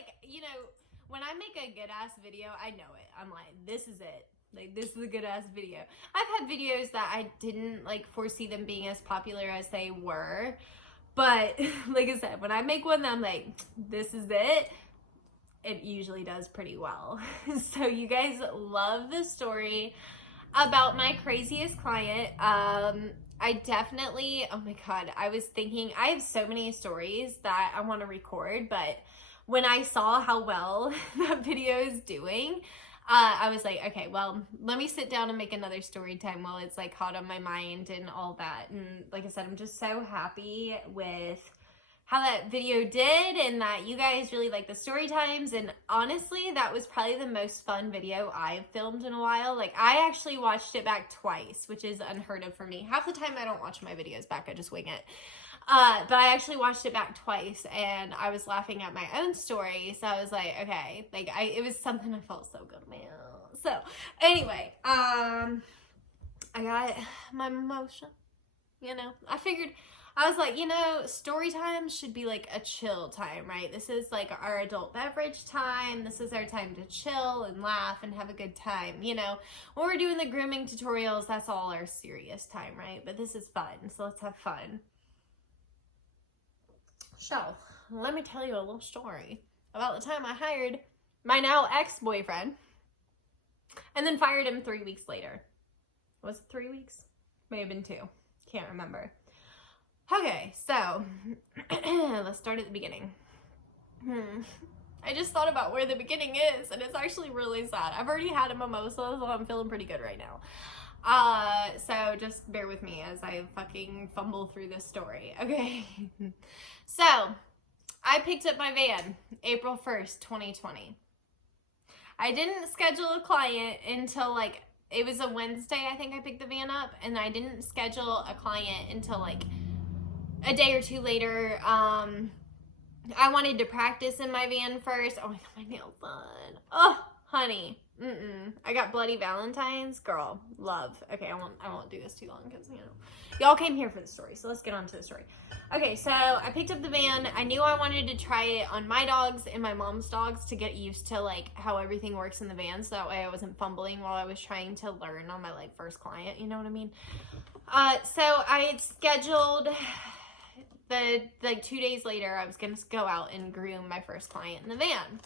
like, you know, when I make a good ass video, I know it. I'm like, this is it. Like, this is a good ass video. I've had videos that I didn't like foresee them being as popular as they were. But like I said, when I make one that I'm like, this is it, it usually does pretty well. So you guys love the story about my craziest client. I definitely, oh my God, I was thinking, I have so many stories that I want to record, but when I saw how well that video is doing, I was like, okay, well, let me sit down and make another story time while it's like hot on my mind and all that. And like I said, I'm just so happy with how that video did and that you guys really like the story times. And honestly, that was probably the most fun video I've filmed in a while. Like, I actually watched it back twice, which is unheard of for me. Half the time I don't watch my videos back, I just wing it. But I actually watched it back twice and I was laughing at my own story. So I was like, okay, like it was something I felt so good about. So anyway, I got my emotion, you know, I was like, you know, story time should be like a chill time, right? This is like our adult beverage time. This is our time to chill and laugh and have a good time. You know, when we're doing the grooming tutorials, that's all our serious time, right? But this is fun, so let's have fun. So, let me tell you a little story about the time I hired my now ex-boyfriend and then fired him 3 weeks later. Was it 3 weeks? May have been 2. Can't remember. Okay, so let's start at the beginning. I just thought about where the beginning is, and it's actually really sad. I've already had a mimosa, so I'm feeling pretty good right now. So just bear with me as I fucking fumble through this story, okay? So, I picked up my van April 1st, 2020. I didn't schedule a client until like, it was a Wednesday, I think I picked the van up, and I didn't schedule a client until like a day or two later. I wanted to practice in my van first. Oh my God, my nails done. Oh, honey. I got bloody Valentine's. Girl, love. Okay, I won't do this too long because, you know, y'all came here for the story, so let's get on to the story. Okay, so I picked up the van. I knew I wanted to try it on my dogs and my mom's dogs to get used to like how everything works in the van, so that way I wasn't fumbling while I was trying to learn on my like first client, you know what I mean? So I had scheduled like 2 days later, I was gonna go out and groom my first client in the van.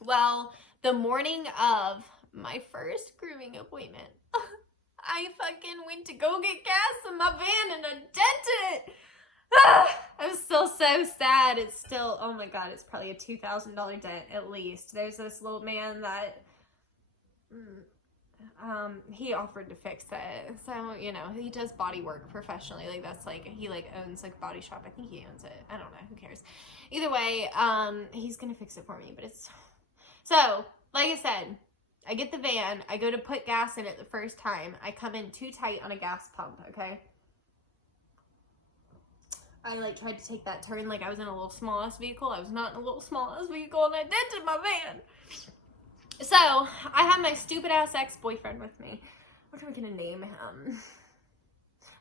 Well, the morning of my first grooming appointment, I fucking went to go get gas in my van and I dented it. I'm still so sad. It's still, oh my God, it's probably a $2,000 dent at least. There's this little man that, he offered to fix it. So, you know, he does body work professionally. Like, that's like, he like owns like a body shop. I think he owns it. I don't know. Who cares? Either way, he's gonna fix it for me, but it's, so, like I said, I get the van, I go to put gas in it the first time. I come in too tight on a gas pump, okay? I like tried to take that turn like I was in a little small ass vehicle. I was not in a little small ass vehicle and I dented my van. So, I have my stupid ass ex-boyfriend with me. What are we gonna name him?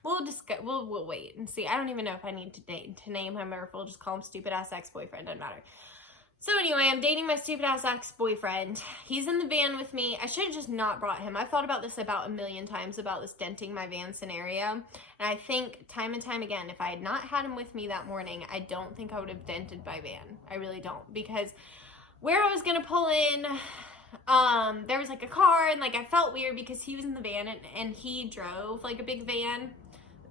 We'll just go, we'll wait and see. I don't even know if I need to name him or if we'll just call him stupid ass ex-boyfriend, doesn't matter. So anyway, I'm dating my stupid ass ex-boyfriend. He's in the van with me. I should have just not brought him. I've thought about this about a million times, about this denting my van scenario. And I think time and time again, if I had not had him with me that morning, I don't think I would have dented my van. I really don't. Because where I was going to pull in, there was like a car and like I felt weird because he was in the van and he drove like a big van.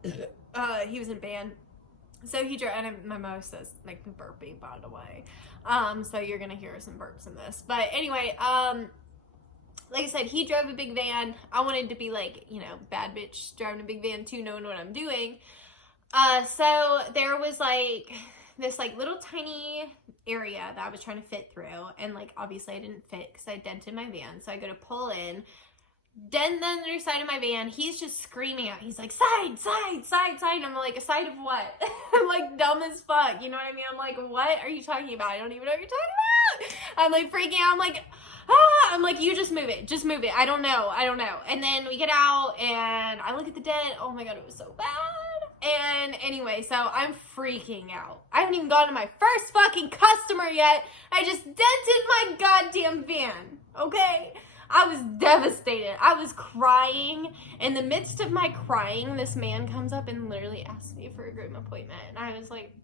He was in a van. So he drove, and my mimosa's like burping, by the way. So you're gonna hear some burps in this. But anyway, like I said, he drove a big van. I wanted to be like, you know, bad bitch driving a big van too, knowing what I'm doing. So there was like this like little tiny area that I was trying to fit through, and like obviously I didn't fit because I dented my van. So I go to pull in, dent the underside of my van. He's just screaming out. He's like, side, side, side, side. And I'm like, a side of what? I'm like dumb as fuck. You know what I mean? I'm like, what are you talking about? I don't even know what you're talking about. I'm like freaking out. I'm like, ah. I'm like, you just move it. Just move it. I don't know. And then we get out and I look at the dent. Oh my God, it was so bad. And anyway, so I'm freaking out. I haven't even gone to my first fucking customer yet. I just dented my goddamn van, okay? I was devastated. I was crying. In the midst of my crying, this man comes up and literally asks me for a groom appointment. And I was like,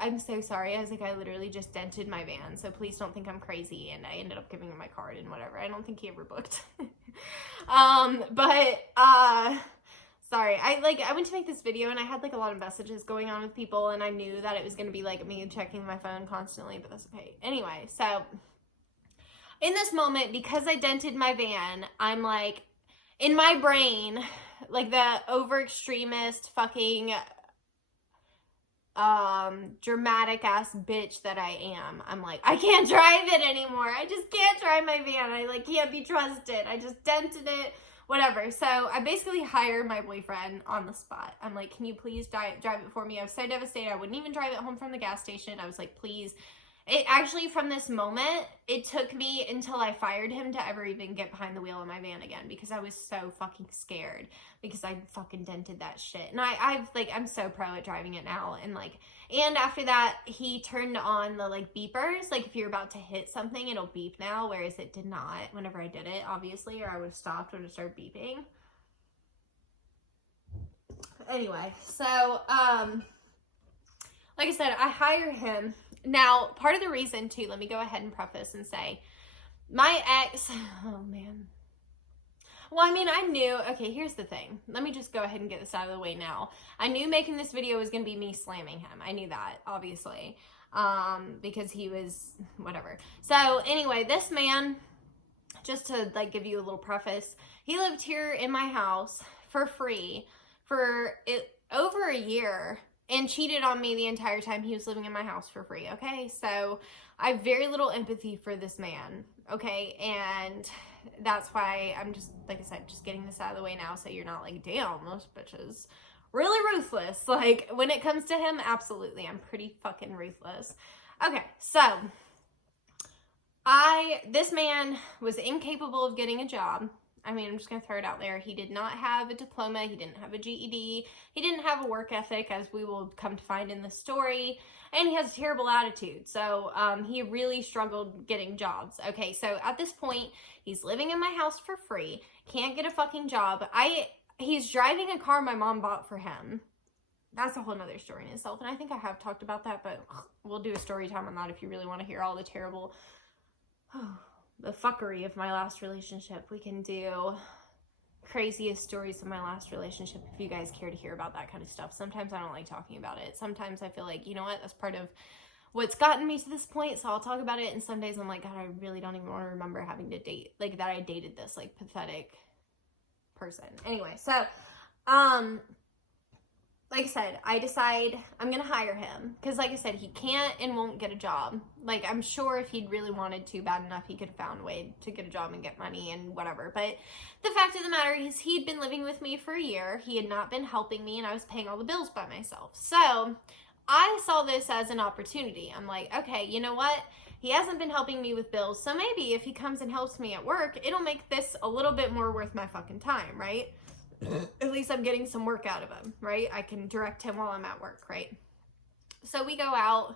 I'm so sorry. I was like, I literally just dented my van, so please don't think I'm crazy. And I ended up giving him my card and whatever. I don't think he ever booked. Sorry. I went to make this video and I had like a lot of messages going on with people, and I knew that it was going to be like me checking my phone constantly, but that's okay. Anyway, so in this moment, because I dented my van, I'm like, in my brain, like the over extremist fucking dramatic ass bitch that I am, I'm like, I can't drive it anymore. I just can't drive my van. I like can't be trusted. I just dented it, whatever. So I basically hired my boyfriend on the spot. I'm like, can you please drive it for me? I was so devastated. I wouldn't even drive it home from the gas station. I was like, please. It actually, from this moment, it took me until I fired him to ever even get behind the wheel of my van again, because I was so fucking scared because I fucking dented that shit. And I'm so pro at driving it now. And after that, he turned on the like beepers. Like if you're about to hit something, it'll beep now, whereas it did not whenever I did it, obviously, or I would have stopped when it started beeping. Anyway, so, like I said, I hired him. Now, part of the reason, too, let me go ahead and preface and say, my ex, oh, man. Well, I mean, I knew, okay, here's the thing. Let me just go ahead and get this out of the way now. I knew making this video was going to be me slamming him. I knew that, obviously, because he was, whatever. So, anyway, this man, just to, like, give you a little preface, he lived here in my house for free for over a year, and cheated on me the entire time he was living in my house for free, okay? So I have very little empathy for this man, okay? And that's why I'm just, like I said, just getting this out of the way now so you're not like, damn, those bitches really ruthless. Like, when it comes to him, absolutely, I'm pretty fucking ruthless. Okay, so this man was incapable of getting a job. I mean, I'm just going to throw it out there. He did not have a diploma. He didn't have a GED. He didn't have a work ethic, as we will come to find in the story. And he has a terrible attitude. So he really struggled getting jobs. Okay, so at this point, he's living in my house for free. Can't get a fucking job. He's driving a car my mom bought for him. That's a whole nother story in itself. And I think I have talked about that, but we'll do a story time on that if you really want to hear all the terrible... the fuckery of my last relationship. We can do craziest stories of my last relationship if you guys care to hear about that kind of stuff. Sometimes I don't like talking about it. Sometimes I feel like, you know what, that's part of what's gotten me to this point, so I'll talk about it. And some days I'm like, God, I really don't even want to remember having to date, like, that I dated this, like, pathetic person. Anyway, so, like I said, I decide I'm going to hire him. Because, like I said, he can't and won't get a job. Like, I'm sure if he'd really wanted to bad enough, he could have found a way to get a job and get money and whatever. But the fact of the matter is, he'd been living with me for a year. He had not been helping me, and I was paying all the bills by myself. So, I saw this as an opportunity. I'm like, okay, you know what? He hasn't been helping me with bills, so maybe if he comes and helps me at work, it'll make this a little bit more worth my fucking time, right? At least I'm getting some work out of him, right? I can direct him while I'm at work, right? So we go out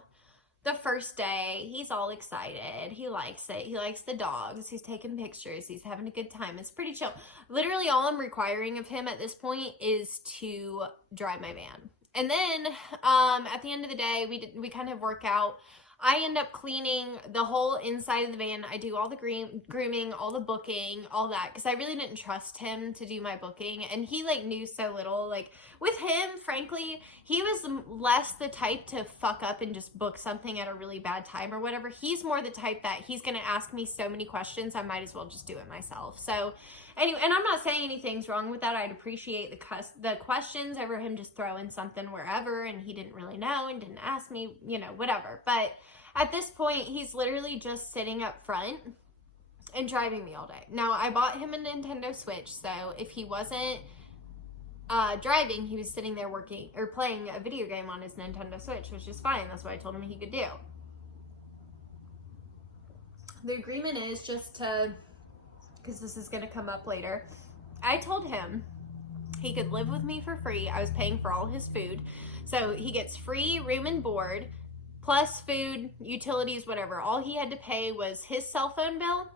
the first day. He's all excited. He likes it. He likes the dogs. He's taking pictures. He's having a good time. It's pretty chill. Literally all I'm requiring of him at this point is to drive my van. And then at the end of the day, we kind of work out. I end up cleaning the whole inside of the van. I do all the grooming, all the booking, all that, because I really didn't trust him to do my booking, and he, like, knew so little. Like, with him, frankly, he was less the type to fuck up and just book something at a really bad time or whatever. He's more the type that he's going to ask me so many questions, I might as well just do it myself. So, anyway, and I'm not saying anything's wrong with that. I'd appreciate the questions over him just throwing something wherever, and he didn't really know and didn't ask me, you know, whatever. But at this point, he's literally just sitting up front and driving me all day. Now, I bought him a Nintendo Switch, so if he wasn't driving, he was sitting there working or playing a video game on his Nintendo Switch, which is fine. That's what I told him he could do. The agreement is just to, because this is going to come up later, I told him He could live with me for free. I was paying for all his food. So he gets free room and board, plus food, utilities, whatever. All he had to pay was his cell phone bill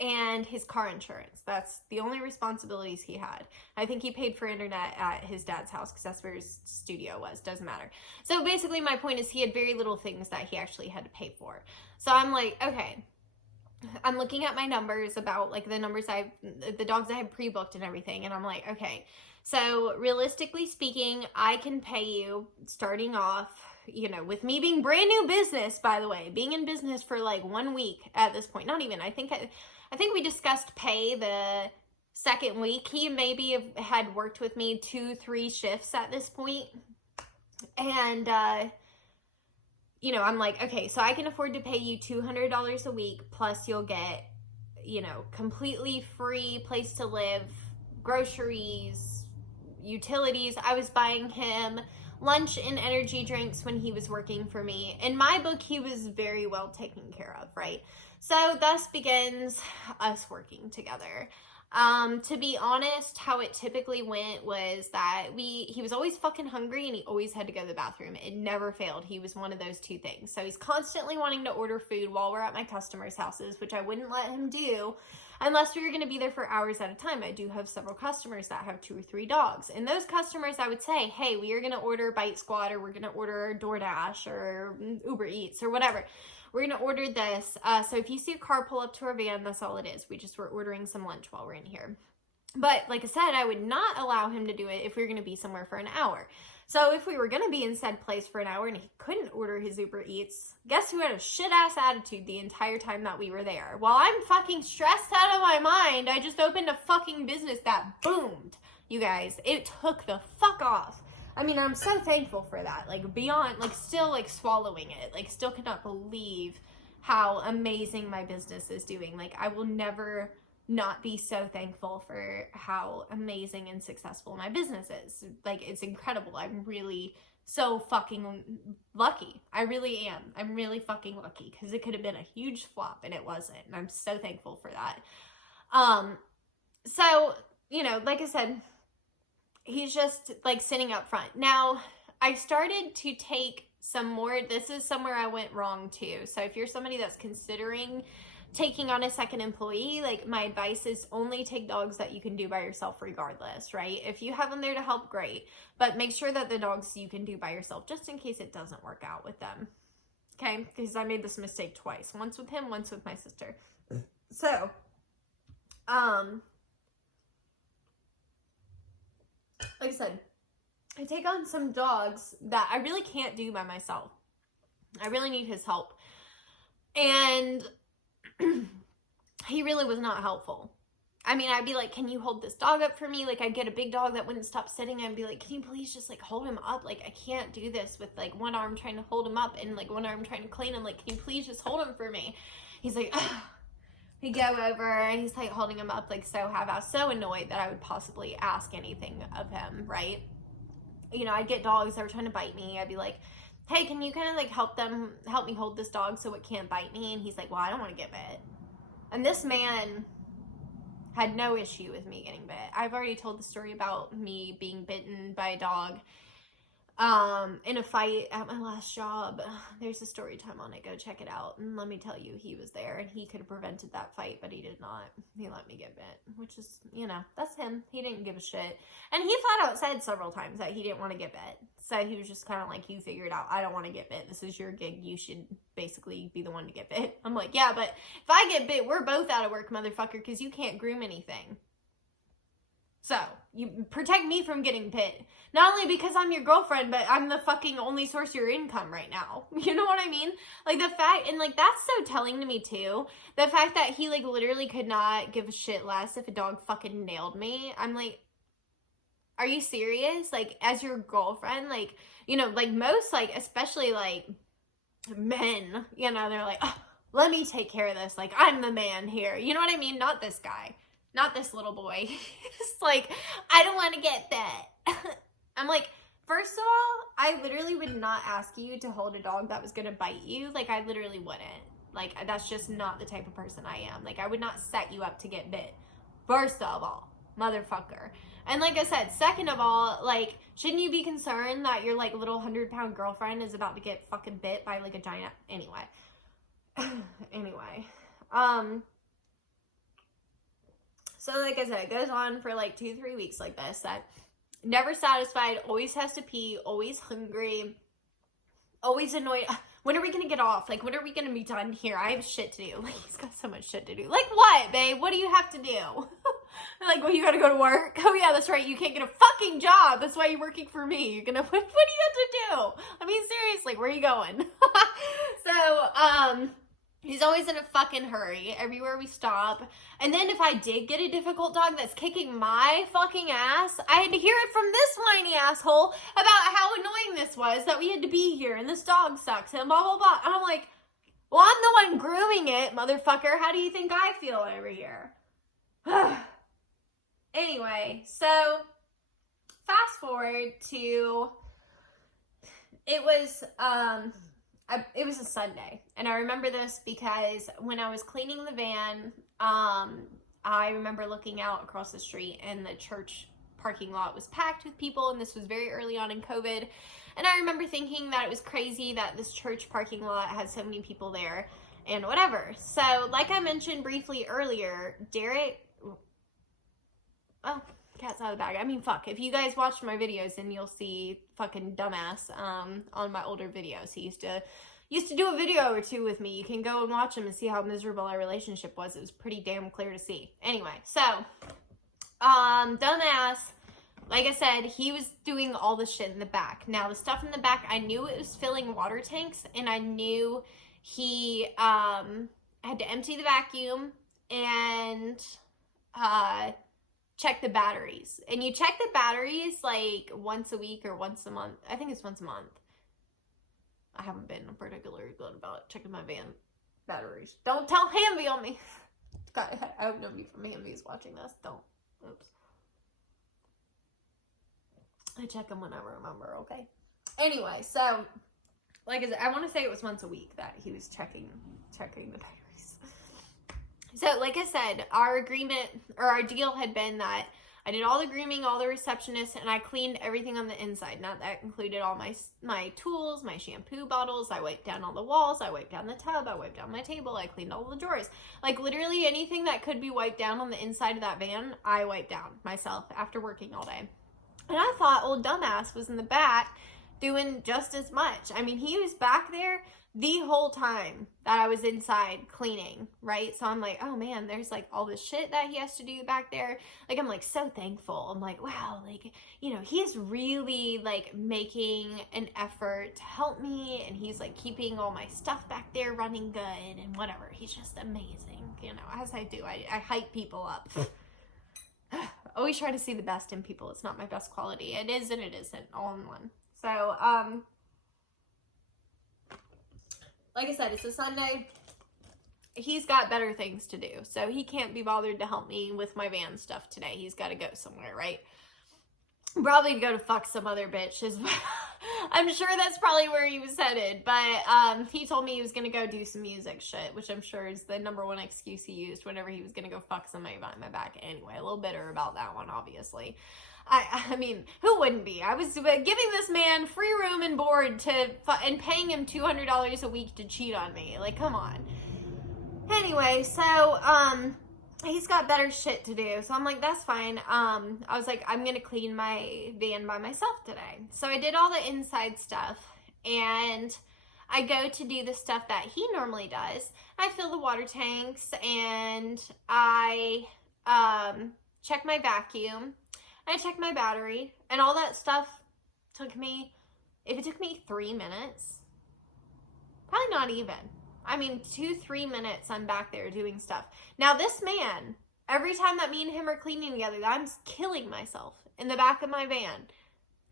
and his car insurance. That's the only responsibilities he had. I think he paid for internet at his dad's house because that's where his studio was. Doesn't matter. So basically my point is he had very little things that he actually had to pay for. So I'm like, okay, I'm looking at my numbers about like the dogs I had pre-booked and everything. And I'm like, okay, so realistically speaking, I can pay you starting off, you know, with me being brand new business, by the way, being in business for like 1 week at this point, not even, I think we discussed pay the second week. He maybe had worked with me 2-3 shifts at this point. And, you know, I'm like, okay, so I can afford to pay you $200 a week, plus you'll get, you know, completely free place to live, groceries, utilities. I was buying him lunch and energy drinks when he was working for me. In my book, he was very well taken care of, right? So thus begins us working together. To be honest, how it typically went was that he was always fucking hungry and he always had to go to the bathroom. It never failed. He was one of those two things. So he's constantly wanting to order food while we're at my customers' houses, which I wouldn't let him do unless we were going to be there for hours at a time. I do have several customers that have 2 or 3 dogs. And those customers, I would say, hey, we are going to order Bite Squad, or we're going to order DoorDash or Uber Eats or whatever. We're going to order this. So if you see a car pull up to our van, that's all it is. We just were ordering some lunch while we're in here. But like I said, I would not allow him to do it if we were going to be somewhere for an hour. So if we were going to be in said place for an hour and he couldn't order his Uber Eats, guess who had a shit-ass attitude the entire time that we were there? While I'm fucking stressed out of my mind, I just opened a fucking business that boomed. You guys, it took the fuck off. I mean, I'm so thankful for that. Like, beyond, like, still, like, swallowing it. Like, still cannot believe how amazing my business is doing. Like, I will never not be so thankful for how amazing and successful my business is. Like, it's incredible. I'm really so fucking lucky. I really am. I'm really fucking lucky, because it could have been a huge flop and it wasn't. And I'm so thankful for that. So, you know, like I said, he's just like sitting up front. Now, I started to take some more, this is somewhere I went wrong too. So if you're somebody that's considering taking on a second employee, like, my advice is only take dogs that you can do by yourself regardless, right? If you have them there to help, great. But make sure that the dogs you can do by yourself, just in case it doesn't work out with them. Okay? Because I made this mistake twice. Once with him, once with my sister. So, like I said, I take on some dogs that I really can't do by myself. I really need his help. And he really was not helpful. I mean, I'd be like, can you hold this dog up for me? Like, I'd get a big dog that wouldn't stop sitting and be like, can you please just like hold him up? Like, I can't do this with like one arm trying to hold him up and like one arm trying to clean him. Like, can you please just hold him for me? He's like, ugh. We go over and he's like holding him up like so I was so annoyed that I would possibly ask anything of him, right? You know, I'd get dogs that were trying to bite me. I'd be like, hey, can you kind of like help me hold this dog so it can't bite me? And he's like, well, I don't want to get bit. And this man had no issue with me getting bit. I've already told the story about me being bitten by a dog in a fight at my last job. There's a story time on it. Go check it out. And let me tell you, he was there and he could have prevented that fight, but he did not. He let me get bit, which is, you know, that's him. He didn't give a shit. And he flat out said several times that he didn't want to get bit. So he was just kind of like, you figure it out. I don't want to get bit. This is your gig. You should basically be the one to get bit. I'm like, yeah, but if I get bit, we're both out of work, motherfucker, because you can't groom anything. So, you protect me from getting bit. Not only because I'm your girlfriend, but I'm the fucking only source of your income right now. You know what I mean? Like, the fact, and like, that's so telling to me too. The fact that he like literally could not give a shit less if a dog fucking nailed me. I'm like, are you serious? Like, as your girlfriend, like, you know, like most, like, especially like men, you know, they're like, oh, let me take care of this. Like, I'm the man here. You know what I mean? Not this guy. Not this little boy. It's like, I don't want to get bit. I'm like, first of all, I literally would not ask you to hold a dog that was going to bite you. Like, I literally wouldn't. Like, that's just not the type of person I am. Like, I would not set you up to get bit. First of all, motherfucker. And like I said, second of all, like, shouldn't you be concerned that your, like, little 100-pound girlfriend is about to get fucking bit by, like, a giant... Anyway. Anyway. So, like I said, it goes on for, like, 2-3 weeks like this. That never satisfied, always has to pee, always hungry, always annoyed. When are we gonna get off? Like, when are we gonna be done here? I have shit to do. Like, he's got so much shit to do. Like, what, babe? What do you have to do? Like, well, you gotta go to work. Oh, yeah, that's right. You can't get a fucking job. That's why you're working for me. You're gonna, what do you have to do? I mean, seriously, where are you going? So, he's always in a fucking hurry everywhere we stop. And then if I did get a difficult dog that's kicking my fucking ass, I had to hear it from this whiny asshole about how annoying this was, that we had to be here and this dog sucks and blah, blah, blah. And I'm like, well, I'm the one grooming it, motherfucker. How do you think I feel over here? Anyway, so fast forward to, it was a Sunday, and I remember this because when I was cleaning the van, I remember looking out across the street and the church parking lot was packed with people, and this was very early on in COVID, and I remember thinking that it was crazy that this church parking lot had so many people there, and whatever. So, like I mentioned briefly earlier, Derek, oh, cat's out of the bag. I mean, fuck. If you guys watch my videos, then you'll see fucking dumbass on my older videos. He used to do a video or two with me. You can go and watch him and see how miserable our relationship was. It was pretty damn clear to see. Anyway, so dumbass. Like I said, he was doing all the shit in the back. Now, the stuff in the back, I knew it was filling water tanks, and I knew he had to empty the vacuum and check the batteries. And you check the batteries like once a week or once a month. I think it's once a month. I haven't been particularly good about checking my van batteries. Don't tell Hamby on me. God, I hope nobody from Hamby is watching this. Don't. Oops. I check them when I remember, okay? Anyway, so, like I said, I want to say it was once a week that he was checking the batteries. So, like I said, our agreement, or our deal had been that I did all the grooming, all the receptionists, and I cleaned everything on the inside. Now, that included all my tools, my shampoo bottles. I wiped down all the walls. I wiped down the tub. I wiped down my table. I cleaned all the drawers. Like, literally anything that could be wiped down on the inside of that van, I wiped down myself after working all day. And I thought old dumbass was in the back doing just as much. I mean, he was back there the whole time that I was inside cleaning, right? So I'm like, oh man, there's like all this shit that he has to do back there. Like, I'm like so thankful. I'm like, wow, like, you know, he's really like making an effort to help me, and he's like keeping all my stuff back there running good and whatever. He's just amazing, you know, as I do. I hype people up. Always try to see the best in people. It's not my best quality. It is and it isn't, all in one. So, like I said, it's a Sunday. He's got better things to do. So he can't be bothered to help me with my van stuff today. He's got to go somewhere, right? Probably to go to fuck some other bitch. I'm sure that's probably where he was headed. But he told me he was going to go do some music shit, which I'm sure is the #1 excuse he used whenever he was going to go fuck somebody behind my back. Anyway, a little bitter about that one, obviously. I mean, who wouldn't be? I was giving this man free room and board and paying him $200 a week to cheat on me. Like, come on. Anyway, so, he's got better shit to do. So I'm like, that's fine. I was like, I'm going to clean my van by myself today. So I did all the inside stuff, and I go to do the stuff that he normally does. I fill the water tanks, and I, check my vacuum. I checked my battery, and all that stuff took me, if it took me 3 minutes, probably not even. I mean, 2-3 minutes I'm back there doing stuff. Now, this man, every time that me and him are cleaning together, I'm killing myself in the back of my van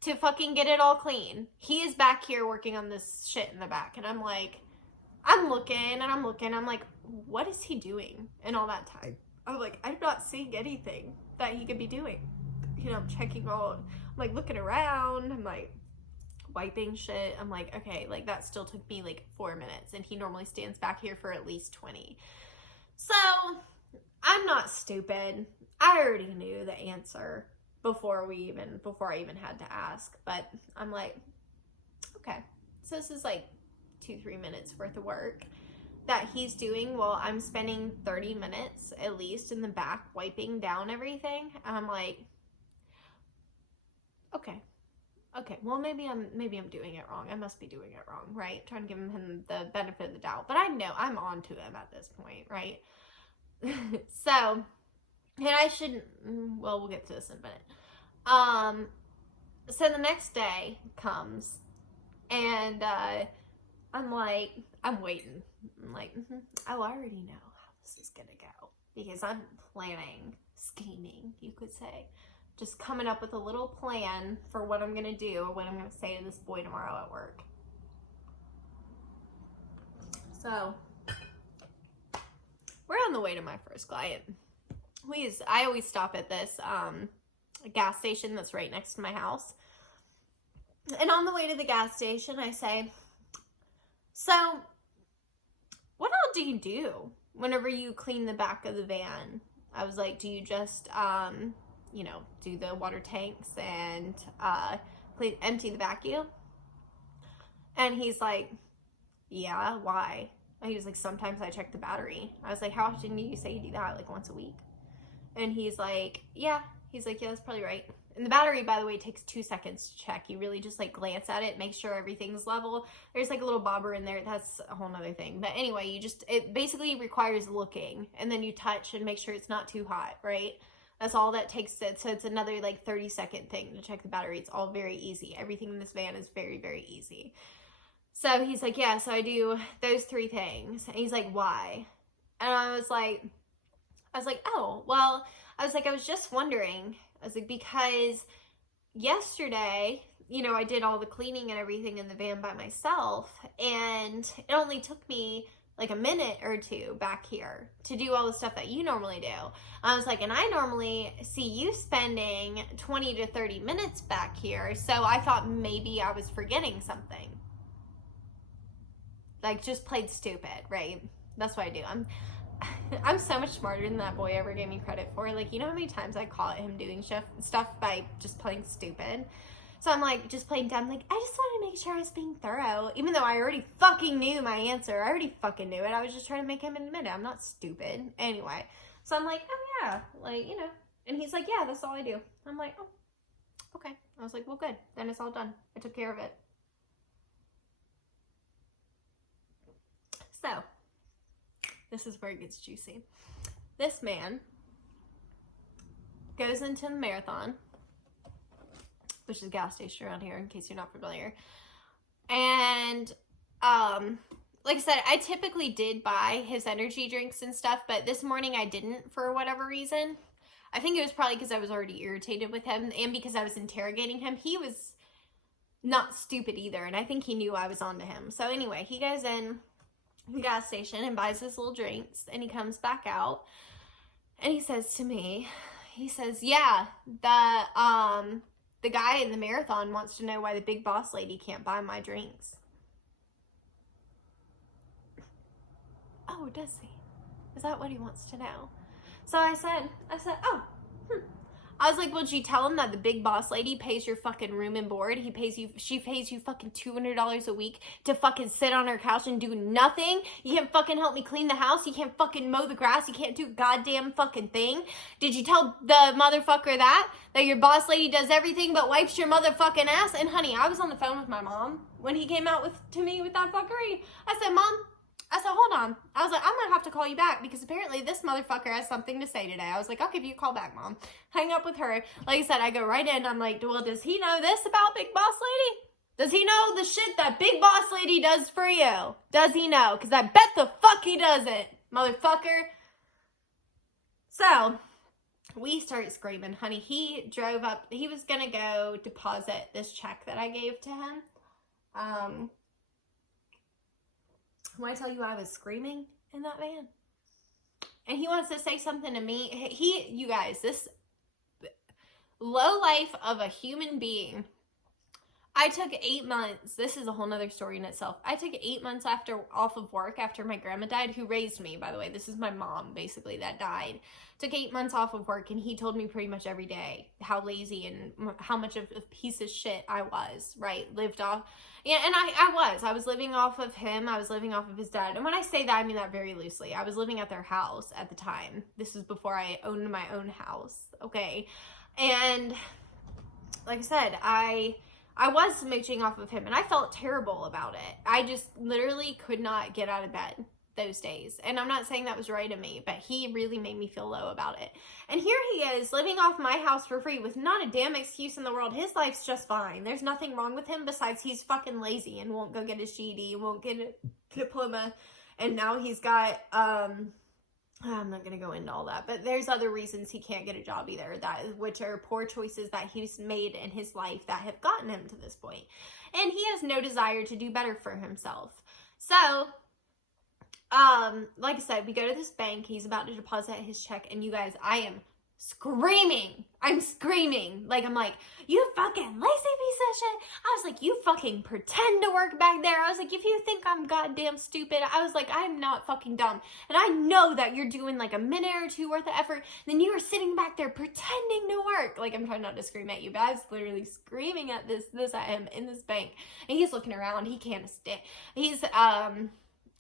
to fucking get it all clean. He is back here working on this shit in the back, and I'm like, I'm looking, and I'm looking. I'm like, what is he doing in all that time? I'm like, I'm not seeing anything that he could be doing. You know, I'm checking all, I'm like looking around, I'm like wiping shit. I'm like, okay, like that still took me like 4 minutes, and he normally stands back here for at least 20. So I'm not stupid. I already knew the answer. before I even had to ask. But I'm like, okay, so this is like 2-3 minutes worth of work that he's doing while I'm spending 30 minutes at least in the back wiping down everything. And I'm like, okay, well, maybe I'm doing it wrong. I must be doing it wrong, right? Trying to give him the benefit of the doubt. But I know I'm on to him at this point, right? So, and I shouldn't, well, we'll get to this in a minute. So the next day comes, and I'm like, I'm waiting. I'm like, oh, I already know how this is gonna go, because I'm planning, scheming, you could say. Just coming up with a little plan for what I'm gonna do or what I'm gonna say to this boy tomorrow at work. So, we're on the way to my first client. I always stop at this gas station that's right next to my house. And on the way to the gas station, I say, so, what all do you do whenever you clean the back of the van? I was like, do you just, do the water tanks and empty the vacuum? And he's like, yeah, why? And he was like, sometimes I check the battery. I was like, how often do you say you do that? Like once a week? And he's like, yeah. He's like, yeah, that's probably right. And the battery, by the way, takes 2 seconds to check. You really just like glance at it, make sure everything's level. There's like a little bobber in there. That's a whole nother thing. But anyway, it basically requires looking, and then you touch and make sure it's not too hot, right? That's all that takes. So it's another like 30-second thing to check the battery. It's all very easy. Everything in this van is very, very easy. So he's like, yeah, so I do those 3 things. And he's like, why? And I was like, oh, well, I was just wondering. I was like, because yesterday, I did all the cleaning and everything in the van by myself, and it only took me like a minute or 2 back here to do all the stuff that you normally do. I was like, and I normally see you spending 20 to 30 minutes back here, so I thought maybe I was forgetting something. Like, just played stupid, right? That's what I do. I'm so much smarter than that boy ever gave me credit for. Like, you know how many times I caught him doing stuff by just playing stupid? So I'm like, just playing dumb. Like, I just wanted to make sure I was being thorough. Even though I already fucking knew my answer. I already fucking knew it. I was just trying to make him admit it. I'm not stupid. Anyway. So I'm like, oh yeah. Like, And he's like, yeah, that's all I do. I'm like, oh, okay. I was like, well, good. Then it's all done. I took care of it. So, this is where it gets juicy. This man goes into the Marathon, which is a gas station around here, in case you're not familiar. And, like I said, I typically did buy his energy drinks and stuff, but this morning I didn't for whatever reason. I think it was probably because I was already irritated with him and because I was interrogating him. He was not stupid either, and I think he knew I was onto him. So anyway, he goes in the gas station and buys his little drinks, and he comes back out and he says to me, he says, yeah, the guy in the Marathon wants to know why the big boss lady can't buy my drinks. Oh, does he? Is that what he wants to know? So I said, oh, I was like, well, did you tell him that the big boss lady pays your fucking room and board? She pays you fucking $200 a week to fucking sit on her couch and do nothing? You can't fucking help me clean the house? You can't fucking mow the grass? You can't do a goddamn fucking thing? Did you tell the motherfucker that your boss lady does everything but wipes your motherfucking ass? And honey, I was on the phone with my mom when he came out to me with that fuckery. I said, Mom, hold on. I was like, I'm gonna have to call you back because apparently this motherfucker has something to say today. I was like, I'll give you a call back, Mom. Hang up with her. Like I said, I go right in. I'm like, well, does he know this about Big Boss Lady? Does he know the shit that Big Boss Lady does for you? Does he know? Because I bet the fuck he doesn't, motherfucker. So, we started screaming. Honey, he drove up. He was gonna go deposit this check that I gave to him. When I tell you I was screaming in that van, and he wants to say something to me, you guys, this low life of a human being, I took 8 months. This is a whole nother story in itself. I took 8 months off of work after my grandma died, who raised me, by the way. This is my mom, basically, that died. Took 8 months off of work, and he told me pretty much every day how lazy and how much of a piece of shit I was, right? Lived off. Yeah, and I was living off of him. I was living off of his dad. And when I say that, I mean that very loosely. I was living at their house at the time. This was before I owned my own house, okay? And like I said, I was smooching off of him, and I felt terrible about it. I just literally could not get out of bed those days. And I'm not saying that was right of me, but he really made me feel low about it. And here he is living off my house for free with not a damn excuse in the world. His life's just fine. There's nothing wrong with him besides he's fucking lazy and won't go get his GED, won't get a diploma. And now he's got, I'm not going to go into all that, but there's other reasons he can't get a job either, which are poor choices that he's made in his life that have gotten him to this point. And he has no desire to do better for himself. So, like I said, we go to this bank. He's about to deposit his check, and you guys, I am screaming. I'm screaming. Like, I'm like, you fucking lazy piece of shit. I was like, you fucking pretend to work back there. I was like, if you think I'm goddamn stupid, I was like, I'm not fucking dumb. And I know that you're doing like a minute or two worth of effort. Then you are sitting back there pretending to work. Like, I'm trying not to scream at you, but I was literally screaming at this at him in this bank. And he's looking around. He can't stand. He's,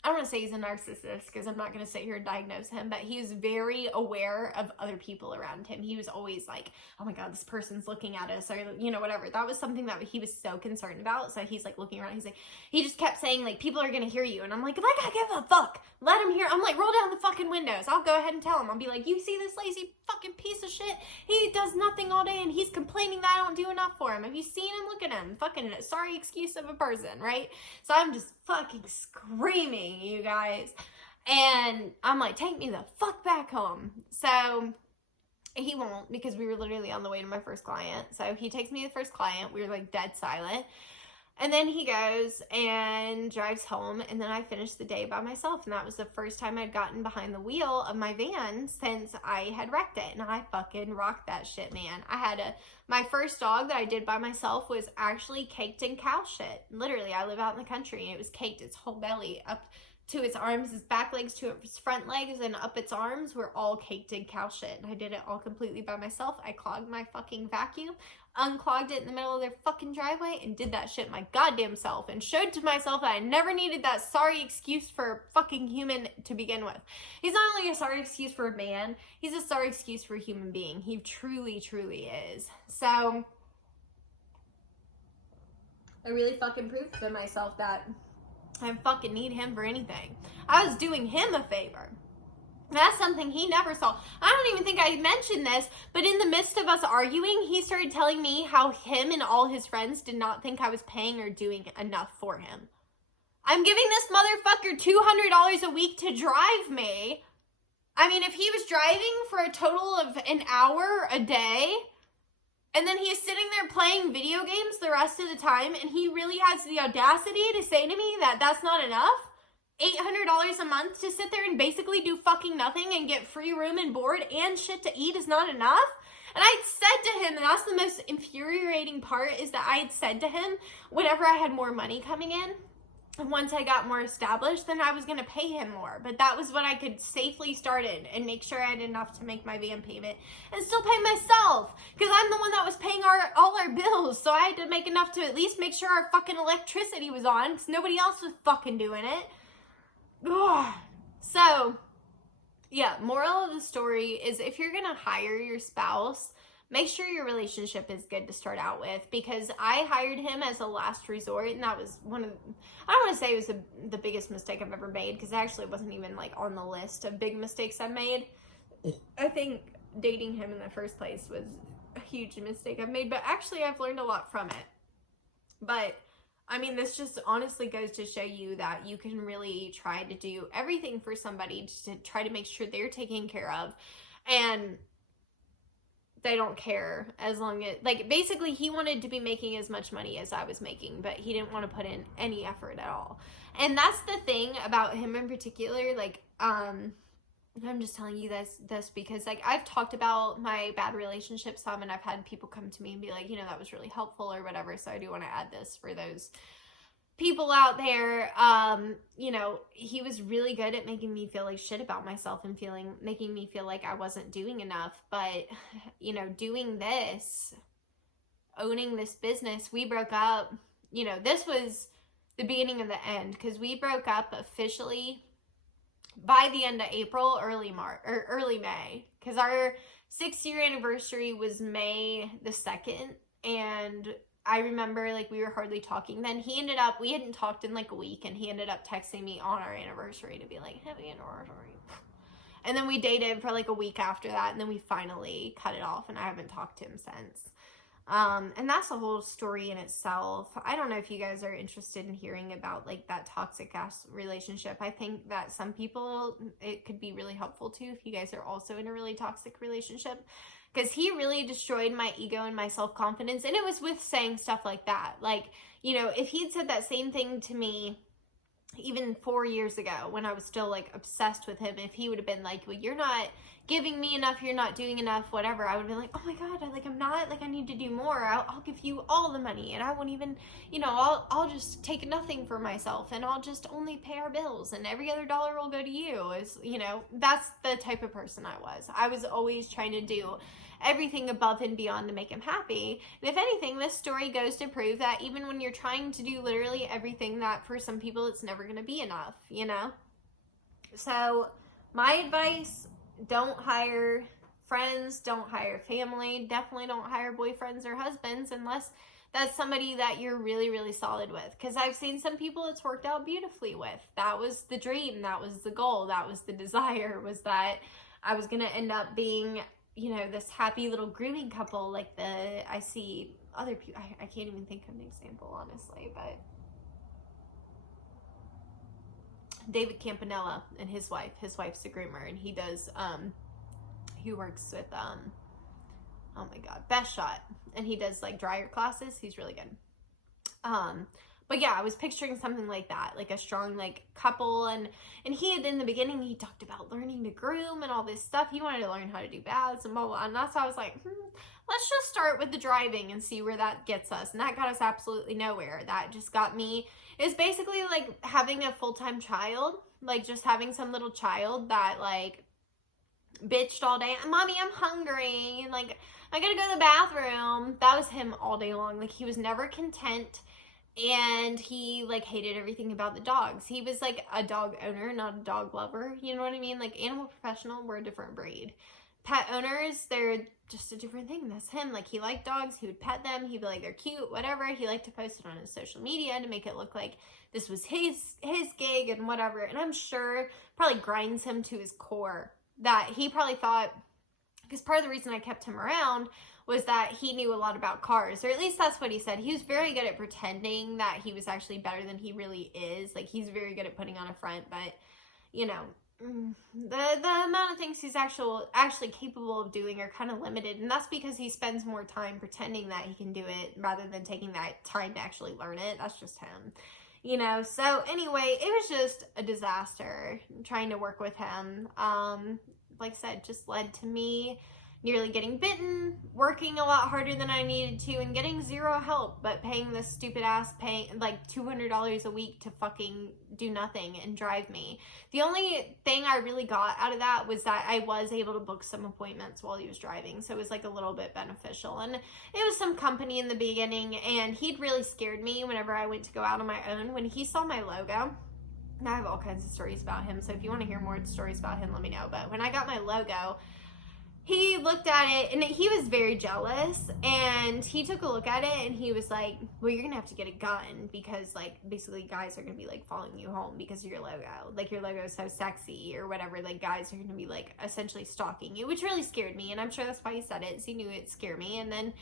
I don't want to say he's a narcissist because I'm not going to sit here and diagnose him, but he was very aware of other people around him. He was always like, oh my God, this person's looking at us, or, you know, whatever. That was something that he was so concerned about. So he's like looking around. He's like, he just kept saying like, people are going to hear you. And I'm like, if I gotta give a fuck, let him hear. I'm like, roll down the fucking windows. I'll go ahead and tell him. I'll be like, you see this lazy fucking piece of shit? He does nothing all day and he's complaining that I don't do enough for him. Have you seen him? Look at him. Fucking sorry excuse of a person, right? So I'm just fucking screaming, you guys. And I'm like, take me the fuck back home. So he won't, because we were literally on the way to my first client. So he takes me to the first client. We were like dead silent. And then he goes and drives home, and then I finished the day by myself. And that was the first time I'd gotten behind the wheel of my van since I had wrecked it. And I fucking rocked that shit, man. My first dog that I did by myself was actually caked in cow shit. Literally, I live out in the country, and it was caked. Its whole belly up to its arms, its back legs to its front legs, and up its arms were all caked in cow shit. And I did it all completely by myself. I clogged my fucking vacuum, unclogged it in the middle of their fucking driveway, and did that shit my goddamn self, and showed to myself that I never needed that sorry excuse for a fucking human to begin with. He's not only a sorry excuse for a man, he's a sorry excuse for a human being. He truly, truly is. So I really fucking proved to myself that I fucking need him for anything. I was doing him a favor. That's something he never saw. I don't even think I mentioned this, but in the midst of us arguing, he started telling me how him and all his friends did not think I was paying or doing enough for him. I'm giving this motherfucker $200 a week to drive me. I mean, if he was driving for a total of an hour a day, and then he's sitting there playing video games the rest of the time, and he really has the audacity to say to me that that's not enough? $800 a month to sit there and basically do fucking nothing and get free room and board and shit to eat is not enough? And I had said to him, and that's the most infuriating part, is that I had said to him, whenever I had more money coming in, and once I got more established, then I was going to pay him more. But that was when I could safely start it and make sure I had enough to make my van payment and still pay myself. Because I'm the one that was paying all our bills. So I had to make enough to at least make sure our fucking electricity was on, because nobody else was fucking doing it. Ugh. So, yeah, moral of the story is if you're going to hire your spouse, make sure your relationship is good to start out with, because I hired him as a last resort, and that was one of, I don't want to say it was the biggest mistake I've ever made, because it actually wasn't even like on the list of big mistakes I've made. I think dating him in the first place was a huge mistake I've made, but actually I've learned a lot from it. But I mean, this just honestly goes to show you that you can really try to do everything for somebody to try to make sure they're taken care of, and they don't care as long as, like, basically he wanted to be making as much money as I was making, but he didn't want to put in any effort at all. And that's the thing about him in particular. Like, I'm just telling you this because like I've talked about my bad relationship some, and I've had people come to me and be like, that was really helpful or whatever. So I do want to add this for those people out there. He was really good at making me feel like shit about myself and making me feel like I wasn't doing enough. But doing this, owning this business, we broke up. This was the beginning of the end, because we broke up officially by the end of April, early May, because our 6-year anniversary was May the 2nd. And I remember like we were hardly talking then. We hadn't talked in like a week, and he ended up texting me on our anniversary to be like, happy anniversary. And then we dated for like a week after that, and then we finally cut it off, and I haven't talked to him since. And that's a whole story in itself. I don't know if you guys are interested in hearing about like that toxic ass relationship. I think that some people, it could be really helpful too if you guys are also in a really toxic relationship, because he really destroyed my ego and my self-confidence. And it was with saying stuff like that. Like, if he'd said that same thing to me even 4 years ago when I was still like obsessed with him, if he would have been like, well, you're not giving me enough, you're not doing enough, whatever, I would have been like, oh my god, I'm not, like I need to do more, I'll give you all the money, and I won't even, I'll just take nothing for myself, and I'll just only pay our bills, and every other dollar will go to you. That's the type of person I was always trying to do everything above and beyond to make him happy. And if anything, this story goes to prove that even when you're trying to do literally everything, that for some people it's never going to be enough, So my advice, don't hire friends, don't hire family, definitely don't hire boyfriends or husbands unless that's somebody that you're really, really solid with. Because I've seen some people it's worked out beautifully with. That was the dream, that was the goal, that was the desire, was that I was going to end up being, this happy little grooming couple like I see other people. I can't even think of an example, honestly, but David Campanella and his wife's a groomer, and he works with oh my god, Best Shot, and he does like dryer classes. He's really good. But yeah, I was picturing something like that, like a strong like couple, and he had, in the beginning, he talked about learning to groom and all this stuff. He wanted to learn how to do baths and blah blah, and that's how I was like, let's just start with the driving and see where that gets us. And that got us absolutely nowhere. That just got me, it's basically like having a full-time child, like just having some little child that like bitched all day, mommy, I'm hungry, like I gotta go to the bathroom. That was him all day long. Like he was never content, and he like hated everything about the dogs. He was like a dog owner, not a dog lover, you know what I mean? Like animal professional, we're a different breed. Pet owners, they're just a different thing. That's him. Like he liked dogs, he would pet them, he'd be like, they're cute, whatever. He liked to post it on his social media to make it look like this was his gig and whatever. And I'm sure probably grinds him to his core that he probably thought, because part of the reason I kept him around was that he knew a lot about cars, or at least that's what he said. He was very good at pretending that he was actually better than he really is. Like he's very good at putting on a front, but the amount of things he's actually capable of doing are kind of limited, and that's because he spends more time pretending that he can do it rather than taking that time to actually learn it. That's just him. So anyway, it was just a disaster trying to work with him. Like I said, just led to me nearly getting bitten, working a lot harder than I needed to, and getting zero help, but paying this stupid ass, like $200 a week to fucking do nothing and drive me. The only thing I really got out of that was that I was able to book some appointments while he was driving, so it was like a little bit beneficial. And it was some company in the beginning, and he'd really scared me whenever I went to go out on my own. When he saw my logo, and I have all kinds of stories about him, so if you want to hear more stories about him, let me know. But when I got my logo, he looked at it, and he was very jealous, and he took a look at it, and he was like, well, you're gonna have to get a gun, because like basically guys are gonna be like following you home because of your logo, like your logo is so sexy or whatever, like guys are gonna be like essentially stalking you, which really scared me. And I'm sure that's why he said it, so he knew it'd scare me. And then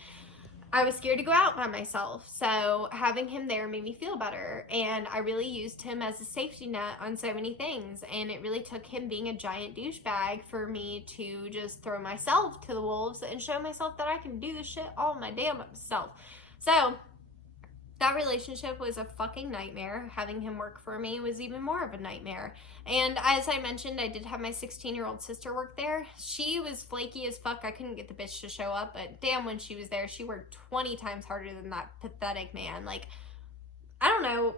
I was scared to go out by myself, so having him there made me feel better, and I really used him as a safety net on so many things. And it really took him being a giant douchebag for me to just throw myself to the wolves and show myself that I can do this shit all my damn self. So That relationship was a fucking nightmare. Having him work for me was even more of a nightmare. And as I mentioned, I did have my 16-year-old sister work there. She was flaky as fuck. I couldn't get the bitch to show up, but damn, when she was there, she worked 20 times harder than that pathetic man. Like, I don't know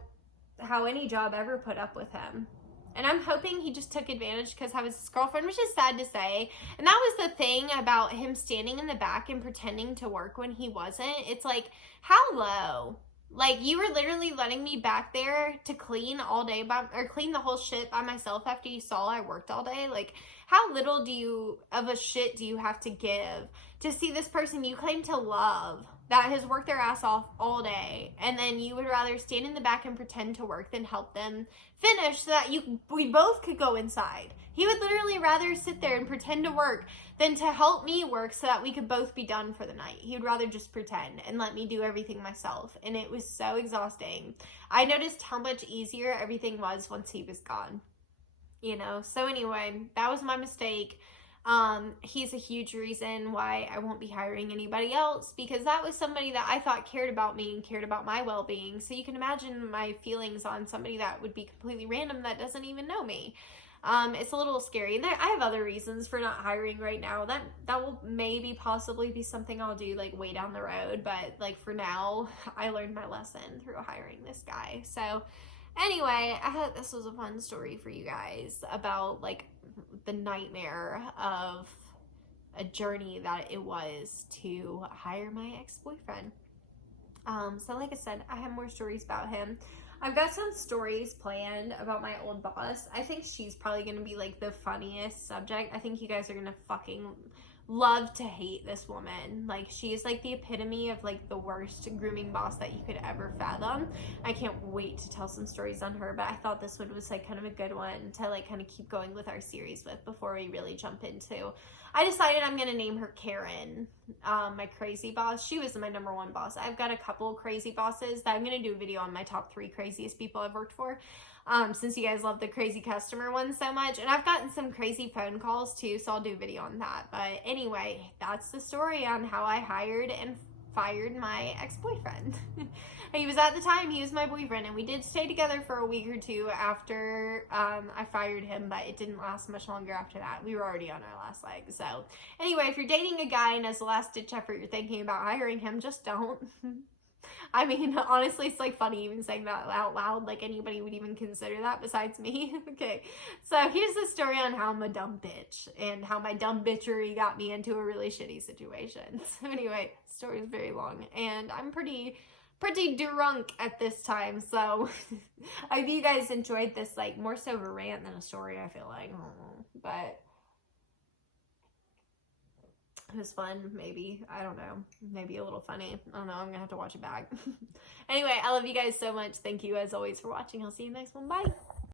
how any job ever put up with him. And I'm hoping he just took advantage because I was his girlfriend, which is sad to say. And that was the thing about him standing in the back and pretending to work when he wasn't. It's like, how low? Like, you were literally letting me back there to clean all day or clean the whole shit by myself after you saw I worked all day. Like, how little of a shit do you have to give to see this person you claim to love that has worked their ass off all day, and then you would rather stand in the back and pretend to work than help them finish so that we both could go inside. He would literally rather sit there and pretend to work than to help me work so that we could both be done for the night. He would rather just pretend and let me do everything myself, and it was so exhausting. I noticed how much easier everything was once he was gone. You know, so anyway, that was my mistake. He's a huge reason why I won't be hiring anybody else, because that was somebody that I thought cared about me and cared about my well-being. So you can imagine my feelings on somebody that would be completely random that doesn't even know me. It's a little scary. And I have other reasons for not hiring right now. That will maybe possibly be something I'll do like way down the road. But like for now, I learned my lesson through hiring this guy. So anyway, I thought this was a fun story for you guys about like the nightmare of a journey that it was to hire my ex-boyfriend. So like I said, I have more stories about him. I've got some stories planned about my old boss. I think she's probably going to be like the funniest subject. I think you guys are going to fucking love to hate this woman. Like, she is like the epitome of like the worst grooming boss that you could ever fathom. I can't wait to tell some stories on her, but I thought this one was like kind of a good one to like kind of keep going with our series with before we really jump into. I decided I'm gonna name her Karen, my crazy boss. She was my number one boss. I've got a couple crazy bosses that I'm gonna do a video on my top 3 craziest people I've worked for. Since you guys love the crazy customer one so much. And I've gotten some crazy phone calls too, so I'll do a video on that. But anyway, that's the story on how I hired and fired my ex-boyfriend. He was at the time, he was my boyfriend, and we did stay together for a week or two after I fired him, but it didn't last much longer after that. We were already on our last leg. So anyway, if you're dating a guy and as a last ditch effort you're thinking about hiring him, just don't. I mean, honestly, it's like funny even saying that out loud, like anybody would even consider that besides me. Okay, so here's the story on how I'm a dumb bitch and how my dumb bitchery got me into a really shitty situation. So anyway, the story is very long and I'm pretty drunk at this time, so I hope you guys enjoyed this, like more so of a rant than a story, I feel like. But it was fun, maybe. I don't know. Maybe a little funny. I don't know. I'm gonna have to watch it back. Anyway, I love you guys so much. Thank you as always for watching. I'll see you next one. Bye.